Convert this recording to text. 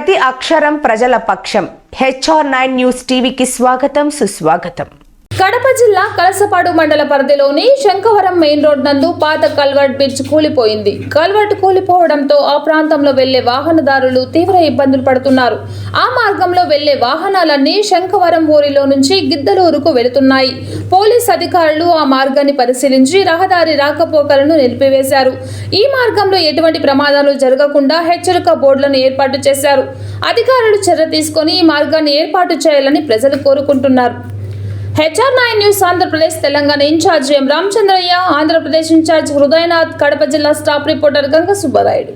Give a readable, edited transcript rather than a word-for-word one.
ప్రతి అక్షరం ప్రజల పక్షం. HR9 న్యూస్ టీవీకి స్వాగతం, సుస్వాగతం. కడప జిల్లా కలసపాడు మండల పరిధిలోని శంఖవరం మెయిన్ రోడ్ నందు పాత కల్వర్ట్ బ్రిడ్జ్ కూలిపోయింది. కల్వర్ట్ కూలిపోవడంతో ఆ ప్రాంతంలో వెళ్లే వాహనదారులు తీవ్ర ఇబ్బందులు పడుతున్నారు. ఆ మార్గంలో వెళ్లే వాహనాలన్నీ శంఖవరం ఊరిలో నుంచి గిద్దలూరుకు వెళుతున్నాయి. పోలీస్ అధికారులు ఆ మార్గాన్ని పరిశీలించి రహదారి రాకపోకలను నిలిపివేశారు. ఈ మార్గంలో ఎటువంటి ప్రమాదాలు జరగకుండా హెచ్చరిక బోర్డులను ఏర్పాటు చేశారు. అధికారులు చర్య తీసుకొని ఈ మార్గాన్ని ఏర్పాటు చేయాలని ప్రజలు కోరుకుంటున్నారు. HR9 news Andhra Pradesh Telangana incharge M Ramachandraiah, Andhra Pradesh incharge Hridayanath, Kadapa జిల్లా స్టాఫ్ రిపోర్టర్ గంగ సుబ్బరాయుడు.